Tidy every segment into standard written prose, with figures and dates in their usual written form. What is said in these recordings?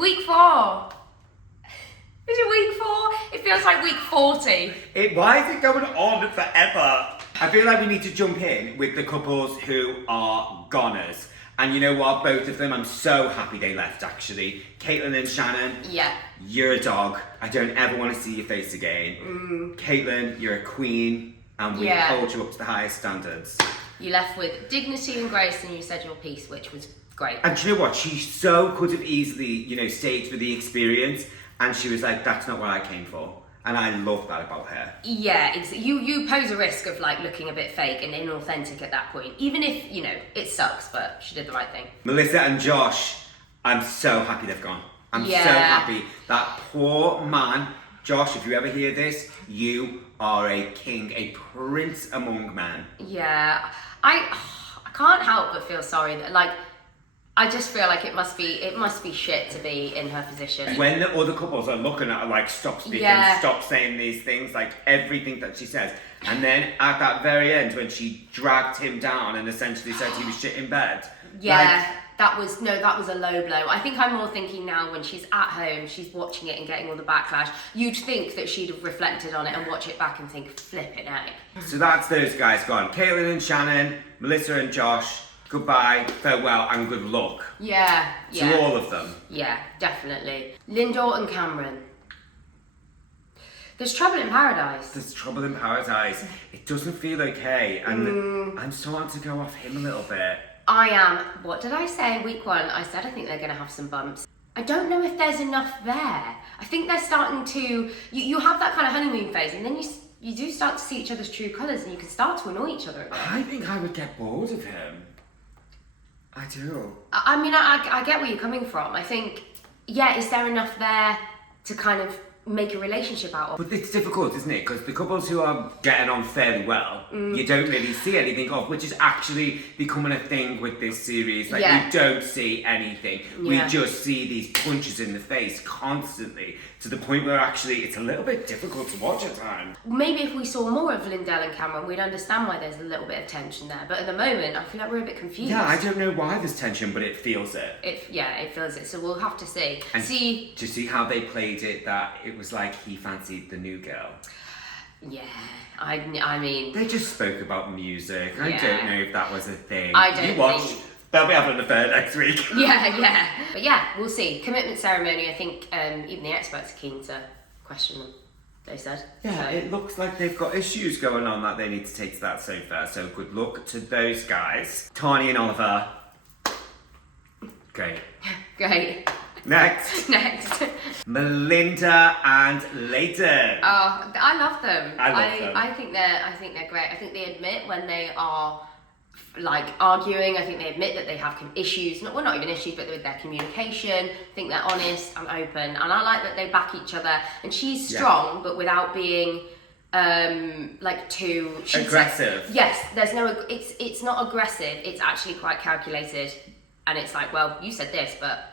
Week 4. Is it week 4? It feels like week 40. Why is it going on forever? I feel like we need to jump in with the couples who are goners. And you know what? Both of them, I'm so happy they left, actually. Caitlin and Shannon. Yeah. You're a dog. I don't ever want to see your face again. Caitlin, you're a queen. And we hold you up to the highest standards. You left with dignity and grace and you said your piece, which was great. And do you know what? She so could have easily, stayed for the experience. And she was like, that's not what I came for. And I love that about her. Yeah, you pose a risk of like looking a bit fake and inauthentic at that point. Even if, it sucks, but she did the right thing. Melissa and Josh, I'm so happy they've gone. I'm so happy. That poor man, Josh, if you ever hear this, you are a king, a prince among men. Yeah, I can't help but feel sorry that, I just feel like it must be shit to be in her position. When the other couples are looking at her stop speaking, stop saying these things, everything that she says. And then at that very end when she dragged him down and essentially said he was shit in bed. Yeah, that was a low blow. I think I'm more thinking now when she's at home, she's watching it and getting all the backlash. You'd think that she'd have reflected on it and watch it back and think, flipping egg. So that's those guys gone. Caitlin and Shannon, Melissa and Josh. Goodbye, farewell, and good luck. Yeah. To all of them. Yeah, definitely. Lindor and Cameron. There's trouble in paradise. There's trouble in paradise. It doesn't feel okay, and I'm starting to go off him a little bit. I am. What did I say week 1? I said I think they're going to have some bumps. I don't know if there's enough there. I think they're starting to... You have that kind of honeymoon phase, and then you do start to see each other's true colours, and you can start to annoy each other a bit. I think I would get bored of him. I do. I mean, I get where you're coming from. I think, is there enough there to kind of make a relationship out of? But it's difficult, isn't it? Because the couples who are getting on fairly well, you don't really see anything of, which is actually becoming a thing with this series. We don't see anything. We just see these punches in the face constantly, to the point where actually it's a little bit difficult to watch at times. Maybe if we saw more of Lindell and Cameron, we'd understand why there's a little bit of tension there. But at the moment, I feel like we're a bit confused. Yeah, I don't know why there's tension, but it feels it. It feels it. So we'll have to see. And do you see how they played it, that it was like he fancied the new girl? Yeah, I mean... They just spoke about music. I don't know if that was a thing. I don't You watch. They'll be having an affair next week. Yeah. But we'll see. Commitment ceremony, I think even the experts are keen to question them, they said. Yeah, so. It looks like they've got issues going on that they need to take to that sofa. So good luck to those guys. Tanya and Oliver. Great. Next. Melinda and Leighton. Oh, I love them. I love them. I think they're great. I think they admit when they are arguing. I think they admit that they have issues. Not even issues, but with their communication. I think they're honest and open, and I like that they back each other. And she's strong, but without being too aggressive. Yes, there's no. It's not aggressive. It's actually quite calculated, and it's like, well, you said this, but.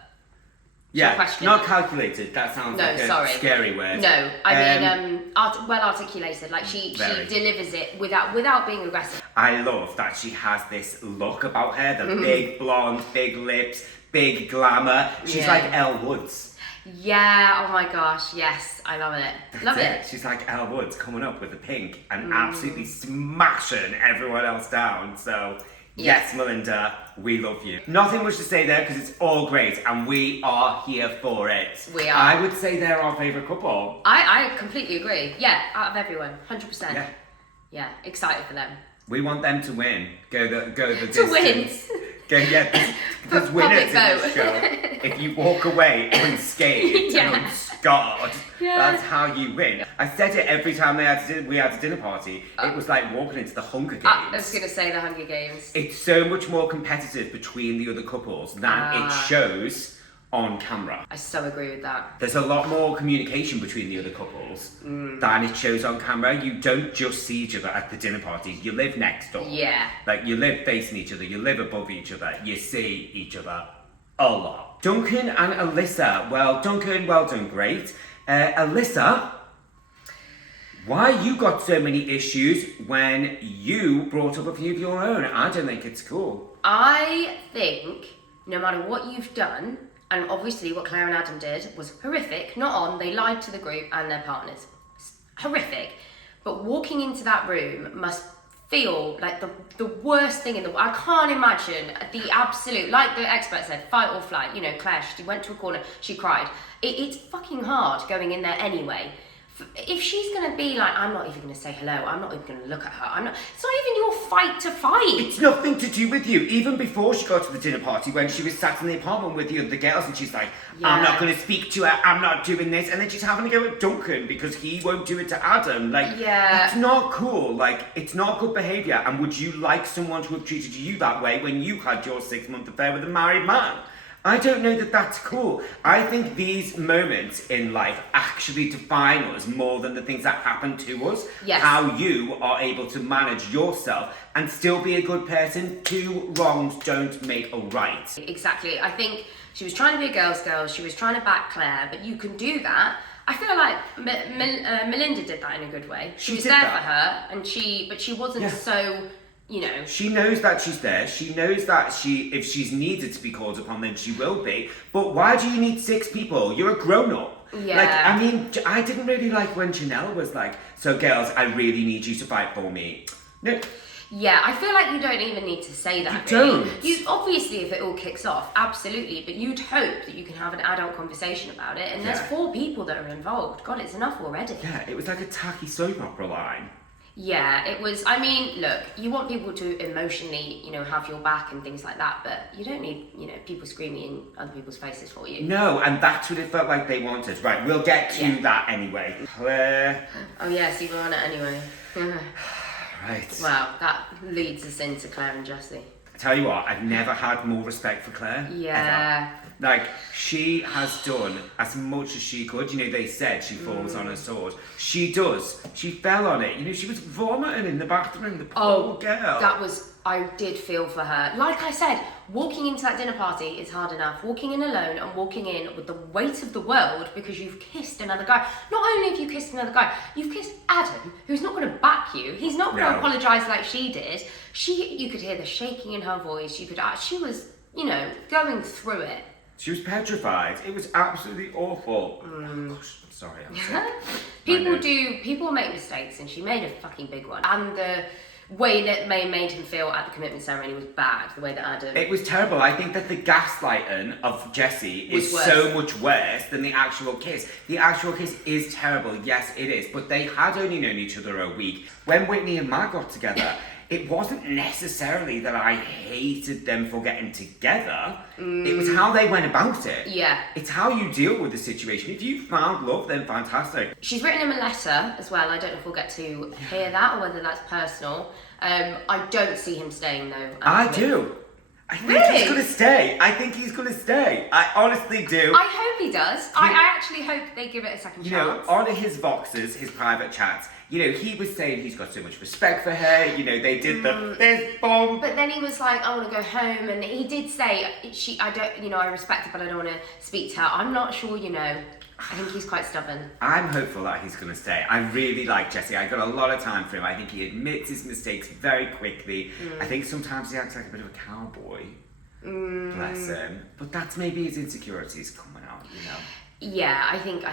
Yeah, not calculated. That sounds like a scary word. No, I mean, well articulated. She delivers it without being aggressive. I love that she has this look about her, the big blonde, big lips, big glamour. She's like Elle Woods. Yeah, oh my gosh, yes, I love it. Love it. She's like Elle Woods coming up with the pink and absolutely smashing everyone else down. So... Yes, Melinda, we love you. Nothing much to say there because it's all great and we are here for it. We are. I would say they're our favourite couple. I completely agree. Yeah, out of everyone, 100%. Yeah, excited for them. We want them to win. Go the distance. To win. There's winners in this show. If you walk away unscathed and unscarred, that's how you win. I said it every time we had a dinner party. It was like walking into the Hunger Games. I was going to say the Hunger Games. It's so much more competitive between the other couples than it shows on camera. I so agree with that. There's a lot more communication between the other couples than it shows on camera. You don't just see each other at the dinner parties. You live next door. Yeah. You live facing each other. You live above each other. You see each other a lot. Duncan and Alyssa. Well, Duncan, well done, great. Alyssa, why you got so many issues when you brought up a few of your own? I don't think it's cool. I think no matter what you've done, And obviously what Claire and Adam did was horrific. Not on, they lied to the group and their partners. Horrific. But walking into that room must feel like the worst thing in the world. I can't imagine the absolute, like the expert said, fight or flight. You know, Claire, she went to a corner, she cried. It's fucking hard going in there anyway. If she's going to be like, I'm not even going to say hello, I'm not even going to look at her, it's not even your fight to fight. It's nothing to do with you. Even before she got to the dinner party, when she was sat in the apartment with the other girls and she's like, I'm not going to speak to her, I'm not doing this. And then she's having to go at Duncan because he won't do it to Adam. Like, it's not cool. Like, it's not good behaviour. And would you like someone to have treated you that way when you had your 6-month affair with a married man? I don't know that that's cool. I think these moments in life actually define us more than the things that happen to us. Yes. How you are able to manage yourself and still be a good person. 2 wrongs don't make a right. Exactly. I think she was trying to be a girl's girl. She was trying to back Claire, but you can do that. I feel like Melinda did that in a good way. She was there for her, and but she wasn't so... You know, she knows that she's there. She knows that if she's needed to be called upon, then she will be. But why do you need 6 people? You're a grown-up. Yeah. Like, I mean, I didn't really like when Janelle was like, so girls, I really need you to fight for me. No. Yeah, I feel like you don't even need to say that. You really. don't. You obviously, if it all kicks off, absolutely. But you'd hope that you can have an adult conversation about it. And there's 4 people that are involved. God, it's enough already. Yeah, it was like a tacky soap opera line. Yeah, it was. I mean, look, you want people to emotionally, you know, have your back and things like that, but you don't need, you know, people screaming in other people's faces for you. No, and that's what it felt like they wanted. Right, we'll get to that anyway. Claire. Oh yes, you were on it anyway. Right. Wow, that leads us into Claire and Jessie. I tell you what, I've never had more respect for Claire. Yeah. Ever. Like, she has done as much as she could. You know, they said she falls on her sword. She does. She fell on it. You know, she was vomiting in the bathroom, the poor girl. That was, I did feel for her. Like I said, walking into that dinner party is hard enough. Walking in alone and walking in with the weight of the world because you've kissed another guy. Not only have you kissed another guy, you've kissed Adam, who's not going to back you. He's not going to apologise like she did. You could hear the shaking in her voice. She was, you know, going through it. She was petrified. It was absolutely awful. Oh, gosh, I'm sorry, I'm sick. People make mistakes, and she made a fucking big one. And the way that May made him feel at the commitment ceremony was bad, the way that Adam... It was terrible. I think that the gaslighting of Jessie is so much worse than the actual kiss. The actual kiss is terrible, yes it is, but they had only known each other a week. When Whitney and Matt got together, it wasn't necessarily that I hated them for getting together. It was how they went about it. Yeah. It's how you deal with the situation. If you found love, then fantastic. She's written him a letter as well. I don't know if we'll get to hear that or whether that's personal. I don't see him staying though. I do. I think he's going to stay. I think he's going to stay. I honestly do. I hope he does. I actually hope they give it a second chance. You know, on his Voxes, his private chats, you know, he was saying he's got so much respect for her. You know, they did this bomb. But then he was like, I want to go home. And he did say, I respect her, but I don't want to speak to her. I'm not sure, you know. I think he's quite stubborn. I'm hopeful that he's going to stay. I really like Jessie. I got a lot of time for him. I think he admits his mistakes very quickly. I think sometimes he acts like a bit of a cowboy. Bless him. But that's maybe his insecurities coming out, you know. Yeah, I think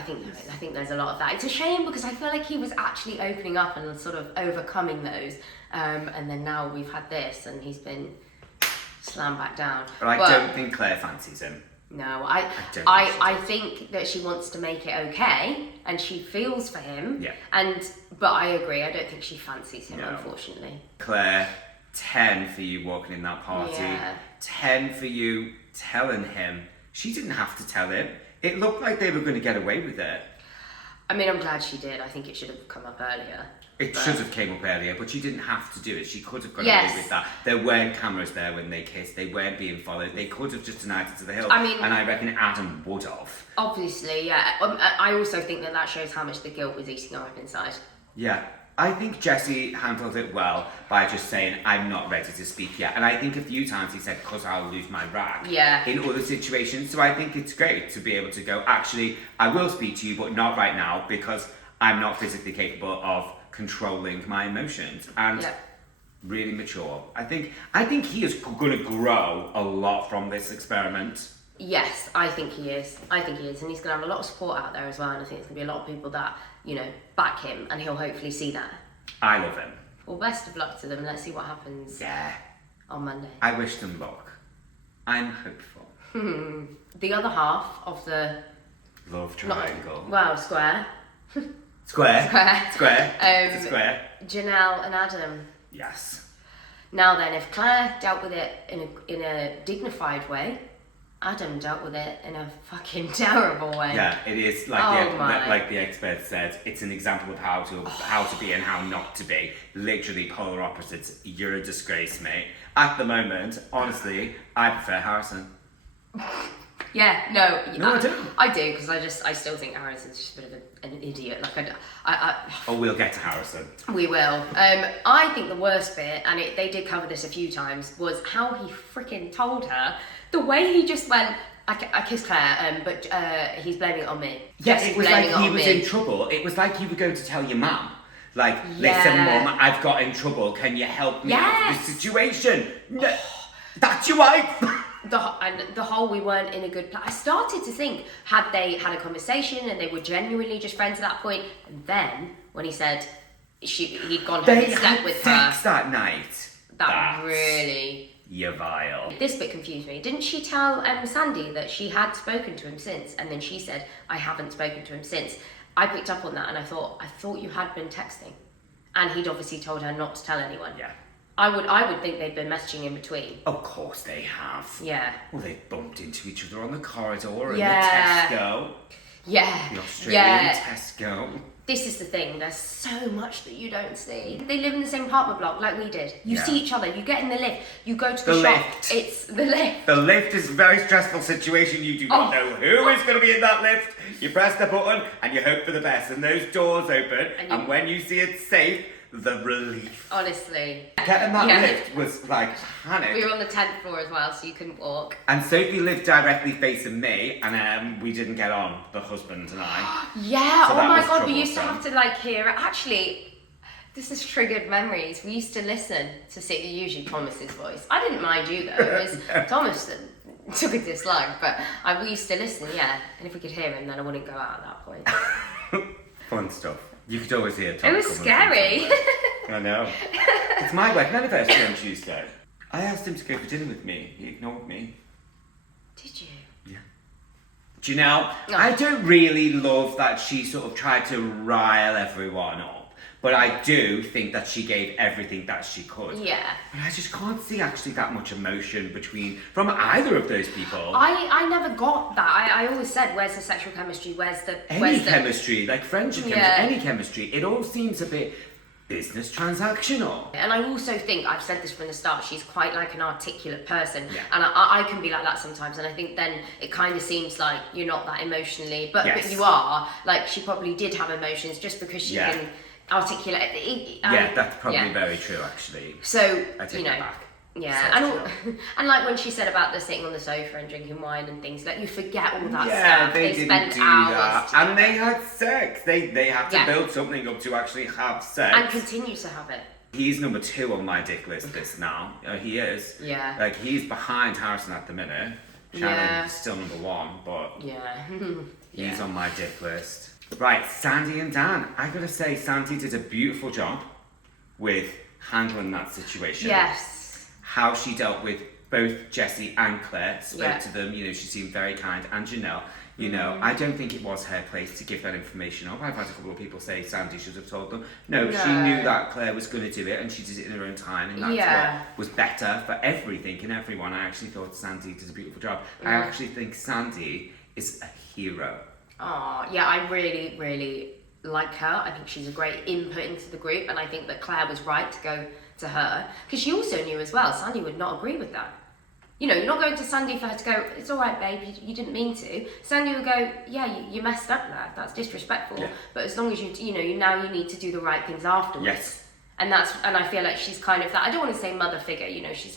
there's a lot of that. It's a shame because I feel like he was actually opening up and sort of overcoming those. And then now we've had this and he's been slammed back down. But I don't think Claire fancies him. No, I think that she wants to make it okay and she feels for him. Yeah. But I agree, I don't think she fancies him, unfortunately. Claire, 10 for you walking in that party. Yeah. 10 for you telling him. She didn't have to tell him. It looked like they were going to get away with it. I mean, I'm glad she did. I think it should have come up earlier. It should have came up earlier, but she didn't have to do it. She could have got away with that. There weren't cameras there when they kissed. They weren't being followed. They could have just denied it to the hill. I mean, and I reckon Adam would have. Obviously, yeah. I also think that shows how much the guilt was eating her up inside. Yeah. I think Jessie handled it well by just saying, I'm not ready to speak yet. And I think a few times he said, because I'll lose my rag. Yeah. In other situations. So I think it's great to be able to go, actually, I will speak to you, but not right now, because I'm not physically capable of controlling my emotions. And really mature. I think he is going to grow a lot from this experiment. Yes, I think he is. And he's going to have a lot of support out there as well. And I think there's going to be a lot of people that, back him, and he'll hopefully see that. I love him. Well, best of luck to them. Let's see what happens. Yeah. On Monday. I wish them luck. I'm hopeful. The other half of the love triangle. Square. Square. Square. It's a square. Janelle and Adam. Yes. Now then, if Claire dealt with it in a dignified way, Adam dealt with it in a fucking terrible way. Yeah, it is like the expert said. It's an example of how to be and how not to be. Literally polar opposites. You're a disgrace, mate. At the moment, honestly, I prefer Harrison. Yeah, no, I do. I do because I still think Harrison's just a bit of an idiot. Oh, we'll get to Harrison. We will. I think the worst bit, and they did cover this a few times, was how he freaking told her. The way he just went, I kissed Claire, but he's blaming it on me. Yeah, it was like he was in trouble. It was like you were going to tell your mum. Like, listen, Mum, I've got in trouble. Can you help me out with this situation? No, that's your wife. The whole we weren't in a good place. I started to think, had they had a conversation and they were genuinely just friends at that point, and then when he said he'd gone home and slept with her. They had sex that night. That's really... You're vile. This bit confused me. Didn't she tell Sandy that she had spoken to him since, and then she said, I haven't spoken to him since? I picked up on that and I thought you had been texting. And he'd obviously told her not to tell anyone. Yeah. I would think they'd been messaging in between. Of course they have. Yeah. Well, they bumped into each other on the corridor and the Tesco. Yeah. The Australian Tesco. This is the thing, there's so much that you don't see. They live in the same apartment block like we did. You see each other, you get in the lift, you go to the shop. Lift. It's the lift. The lift is a very stressful situation. You do not know who is going to be in that lift. You press the button and you hope for the best. And those doors open and when you see it safe, the relief. Honestly. Getting that lift was like panic. We were on the 10th floor as well, so you couldn't walk. And Sophie lived directly facing me, and we didn't get on, the husband and I. Yeah, so oh my god, we used to have to hear it. Actually, this has triggered memories. We used to listen to see usually Thomas's voice. I didn't mind you though, it was Thomas that took a dislike, but we used to listen, and if we could hear him, then I wouldn't go out at that point. Fun stuff. You could always hear Tom. It was scary. I know. It's my wedding anniversary on Tuesday. I asked him to go for dinner with me. He ignored me. Did you? Yeah. Janelle, I don't really love that she sort of tried to rile everyone up. But I do think that she gave everything that she could. Yeah. But I just can't see actually that much emotion from either of those people. I never got that. I always said, where's the sexual chemistry? Any chemistry, like friendship chemistry, any chemistry. It all seems a bit business transactional. And I also think, I've said this from the start, she's quite like an articulate person. Yeah. And I can be like that sometimes. And I think then it kind of seems like you're not that emotionally. But you are. Like, she probably did have emotions just because she can... articulate. That's probably very true, actually. So I take that back. Yeah, and like when she said about the sitting on the sofa and drinking wine and things, like you forget all that stuff. Yeah, they didn't spent do hours that, and they had sex. They had to build something up to actually have sex and continue to have it. He's number 2 on my dick list this now. He is. Yeah. Like he's behind Harrison at the minute. Shannon's still number 1, but he's on my dick list. Right, Sandy and Dan. I gotta say, Sandy did a beautiful job with handling that situation. Yes. How she dealt with both Jessie and Claire, spoke to them, she seemed very kind, and Janelle, I don't think it was her place to give that information up. I've had a couple of people say Sandy should have told them. No, she knew that Claire was going to do it, and she did it in her own time, and that's what was better for everything and everyone. I actually thought Sandy did a beautiful job. I actually think Sandy is a hero. Oh, yeah, I really, really like her. I think she's a great input into the group, and I think that Claire was right to go to her, because she also knew as well, Sandy would not agree with that. You're not going to Sandy for her to go, it's all right, babe, you didn't mean to. Sandy would go, yeah, you messed up there, that's disrespectful. Yeah. But as long as you need to do the right things afterwards. Yes. And I feel like she's kind of that, I don't want to say mother figure, you know, she's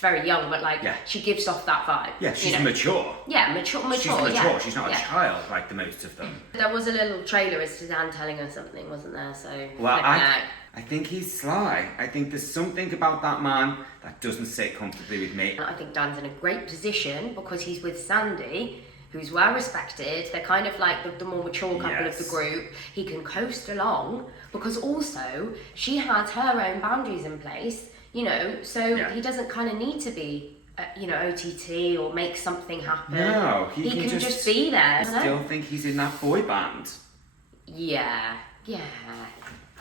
very young, but like, she gives off that vibe. Yeah, she's mature. Yeah, mature. She's mature, yeah. She's not a child like the most of them. There was a little trailer as to Dan telling her something, wasn't there? So, well, I think he's sly. I think there's something about that man that doesn't sit comfortably with me. I think Dan's in a great position because he's with Sandy, who's well respected. They're kind of like the more mature couple of the group. He can coast along because also she has her own boundaries in place, you know, so he doesn't kind of need to be, OTT or make something happen. No, he can just be there. I still think he's in that boy band. Yeah.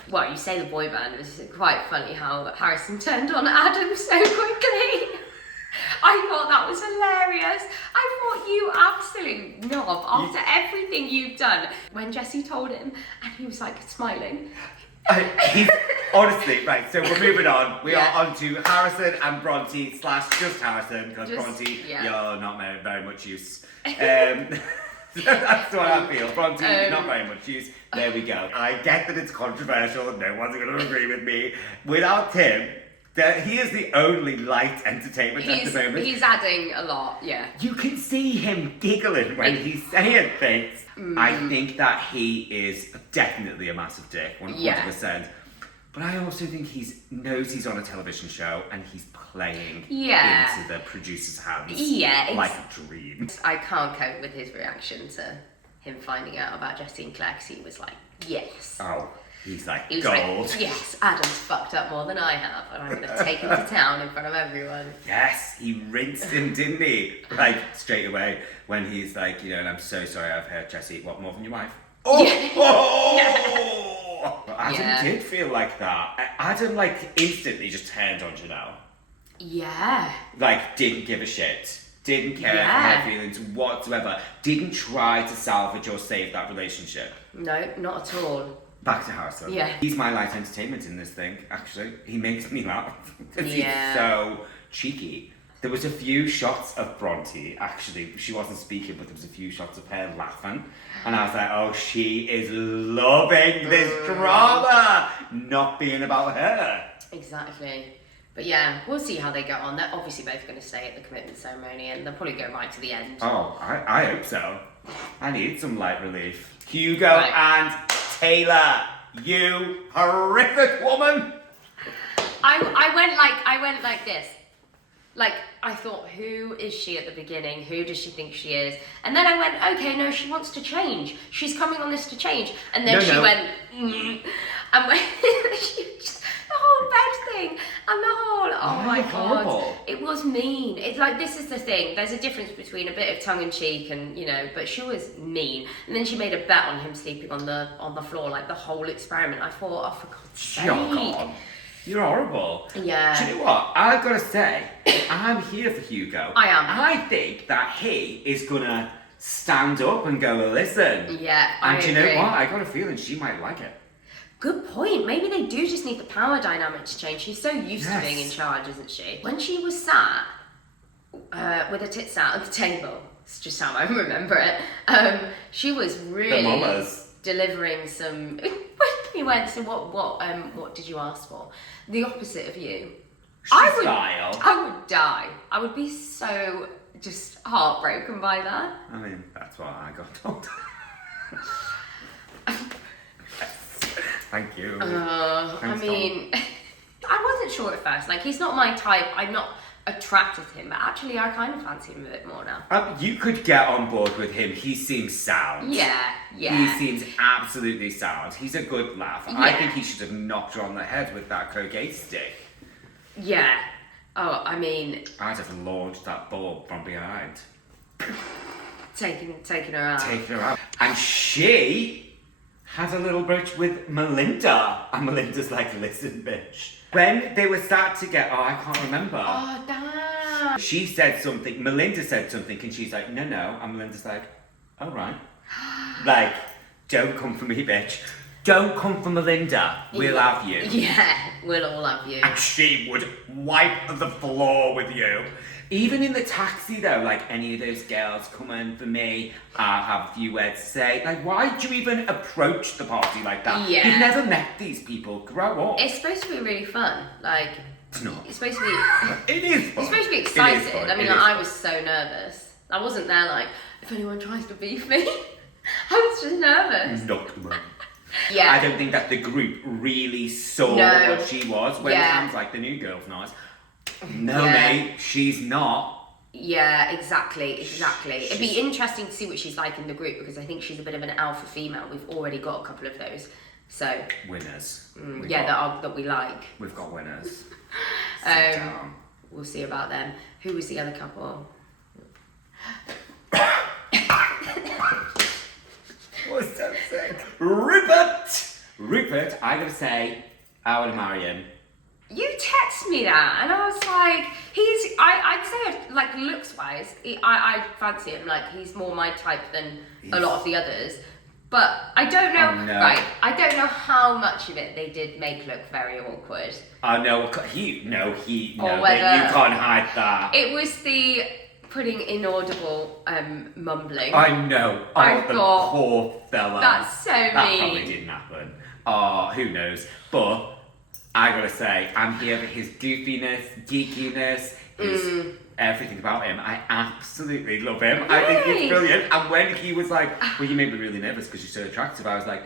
Well, you say the boy band, it was quite funny how Harrison turned on Adam so quickly. I thought that was hilarious. I thought, you absolute knob, after everything you've done. When Jessie told him, and he was like smiling. Honestly, right, so we're moving on. We are on to Harrison and Bronte / just Harrison, because Bronte, you're not very much use. That's what I feel. Bronte, not very much use. There we go. I get that it's controversial. No one's going to agree with me. Without Tim, he is the only light entertainment at the moment. He's adding a lot, You can see him giggling when he's saying things. I think that he is definitely a massive dick, 100%. But I also think he knows he's on a television show and he's playing into the producer's hands like a dream. I can't cope with his reaction to him finding out about Jessie and Claire, because he was like, yes. Oh, he's like gold. Like, yes, Adam's fucked up more than I have, and I'm going to take him to town in front of everyone. Yes, he rinsed him, didn't he? Like, straight away, when he's like, and I'm so sorry I've hurt Jessie. What, more than your wife? Adam did feel like that. Adam, instantly just turned on Janelle. Yeah. Didn't give a shit. Didn't care for her feelings whatsoever. Didn't try to salvage or save that relationship. No, not at all. Back to Harrison. Yeah. He's my light entertainment in this thing, actually. He makes me laugh. Because he's so cheeky. There was a few shots of Bronte, actually. She wasn't speaking, but there was a few shots of her laughing. And I was like, oh, she is loving this drama. Not being about her. Exactly. But we'll see how they get on. They're obviously both going to stay at the commitment ceremony, and they'll probably go right to the end. Oh, I hope so. I need some light relief. Hugo and Taylor, you horrific woman. I went like this. I thought, who is she at the beginning? Who does she think she is? And then I went, okay, no, she wants to change. She's coming on this to change. And then she went, and when the whole bed thing, and the whole, oh my God. It was mean. It's like, this is the thing. There's a difference between a bit of tongue-in-cheek and, but she was mean. And then she made a bet on him sleeping on the floor, the whole experiment. I thought, oh, for God's sake. You're horrible. Yeah. Do you know what? I've got to say, I'm here for Hugo. I am. I think that he is going to stand up and go, well, listen. Yeah, And do you know what? I got a feeling she might like it. Good point. Maybe they do just need the power dynamic to change. She's so used to being in charge, isn't she? When she was sat with her tits out at the table, it's just how I remember it, she was really delivering some... He went, so what did you ask for? The opposite of you. I would die. I would be so just heartbroken by that. I mean, that's what I got told. Thank you. I mean, I wasn't sure at first. He's not my type. I'm not attracted to him, but actually I kind of fancy him a bit more now. You could get on board with him. He seems sound. Yeah. He seems absolutely sound. He's a good laugh. Yeah. I think he should have knocked her on the head with that croquet stick. Yeah. Oh, I mean... I'd have launched that ball from behind. Taking her out. Taking her out. And she had a little brooch with Melinda. And Melinda's like, listen, bitch. When they were sat together, I can't remember. Oh, damn. She said something, Melinda said something, and she's like, no. And Melinda's like, all right. Don't come for me, bitch. Don't come for Melinda. We'll have you. Yeah, we'll all have you. And she would wipe the floor with you. Even in the taxi though, like any of those girls come in for me, I have a few words to say. Like, why do you even approach the party like that? Yeah. You've never met these people. Grow up. It's supposed to be really fun. Like, It's not. it's supposed to be. It is fun. It's supposed to be It is excited. fun. I mean, It like, is I fun. was so nervous. I wasn't there like, if anyone tries to beef me. I was just nervous. Knock them out. Yeah. I don't think that the group really saw No. what she was. When Yeah. Cam's like, the new girl's nice. No, Yeah. mate, she's not. Yeah, exactly. It'd be interesting to see what she's like in the group because I think she's a bit of an alpha female. We've already got a couple of those. So, Winners. that we like. We've got winners. Sit down. We'll see about them. Who was the other couple? What's that saying? Rupert, I gotta say, I would marry him. You text me that, and I was like, I'd say, like, looks-wise, I fancy him. Like, he's more my type than a lot of the others. But I don't know, right, I don't know how much of it they did make look very awkward. No, you can't hide that. It was the putting inaudible mumbling. I know. I The thought, poor fella. that's so That mean. probably didn't happen. Who knows? But I gotta say, I'm here for his goofiness, geekiness, his everything about him. I absolutely love him. I think he's brilliant. And when he was like, well, you made me really nervous because you're so attractive, I was like,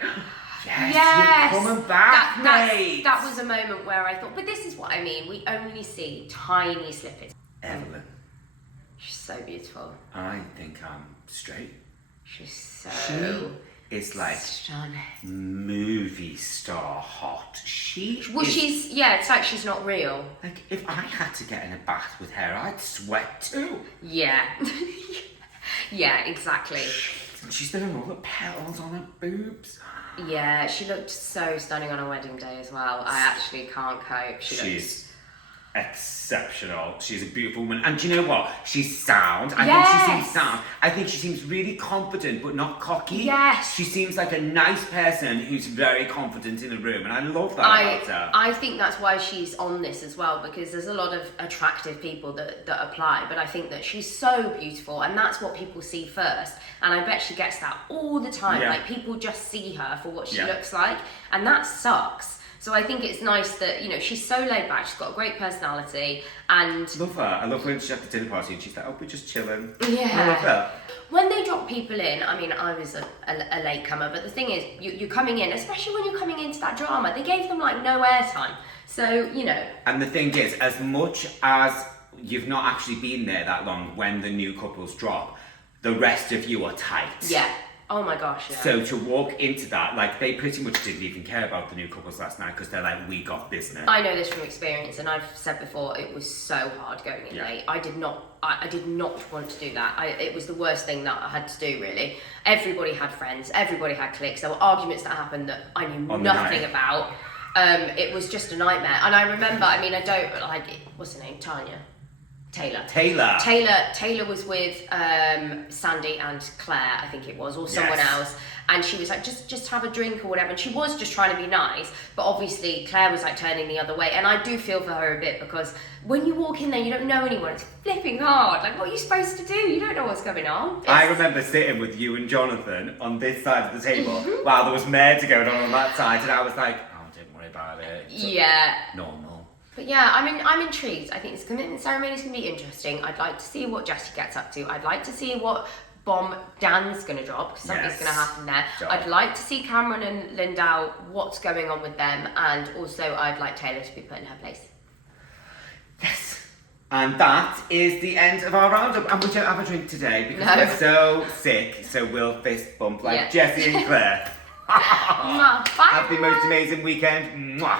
yes, you're coming back, mate. That was a moment where I thought, but this is what I mean. We only see tiny snippets. Evelyn. She's so beautiful. I think I'm straight. She's so It's like stunning. Movie star hot. It's like she's not real. Like, if I had to get in a bath with her, I'd sweat too. Yeah. Yeah, exactly. She's doing all the petals on her boobs. Yeah, she looked so stunning on her wedding day as well. I actually can't cope. She's exceptional. She's a beautiful woman. And do you know what? She's sound. I think she seems sound. I think she seems really confident but not cocky. Yes. She seems like a nice person who's very confident in the room, and I love that about her. I think that's why she's on this as well, because there's a lot of attractive people that apply, but I think that she's so beautiful, and that's what people see first. And I bet she gets that all the time. Yeah. Like, people just see her for what she looks like, and that sucks. So I think it's nice that, she's so laid back, she's got a great personality, and... Love her. I love when she's at the dinner party and she's like, oh, we're just chilling. Yeah. I love her. When they drop people in, I mean, I was a late comer, but the thing is, you're coming in, especially when you're coming into that drama, they gave them, no airtime. So, And the thing is, as much as you've not actually been there that long when the new couples drop, the rest of you are tight. Yeah. Oh my gosh, yeah. So to walk into that, they pretty much didn't even care about the new couples last night because they're like, we got business. I know this from experience, and I've said before, it was so hard going in late. I did not want to do that. It was the worst thing that I had to do, really. Everybody had friends, everybody had cliques. There were arguments that happened that I knew nothing about. It was just a nightmare. And I remember, what's her name? Taylor was with Sandy and Claire, I think it was, or someone else, and she was like, just have a drink or whatever, and she was just trying to be nice, but obviously Claire was turning the other way, and I do feel for her a bit, because when you walk in there, you don't know anyone, it's flipping hard, what are you supposed to do? You don't know what's going on. I remember sitting with you and Jonathan on this side of the table while there was murder going on that side, and I was like, oh, don't worry about it. It's normal. But yeah, I'm intrigued. I think this commitment ceremony is going to be interesting. I'd like to see what Jessie gets up to. I'd like to see what bomb Dan's going to drop, because something's going to happen there. I'd like to see Cameron and Lindor, what's going on with them, and also I'd like Taylor to be put in her place. Yes. And that is the end of our roundup. And we don't have a drink today because we're so sick, so we'll fist bump like Jessie and Claire. Bye. Have the most amazing weekend. Mwah.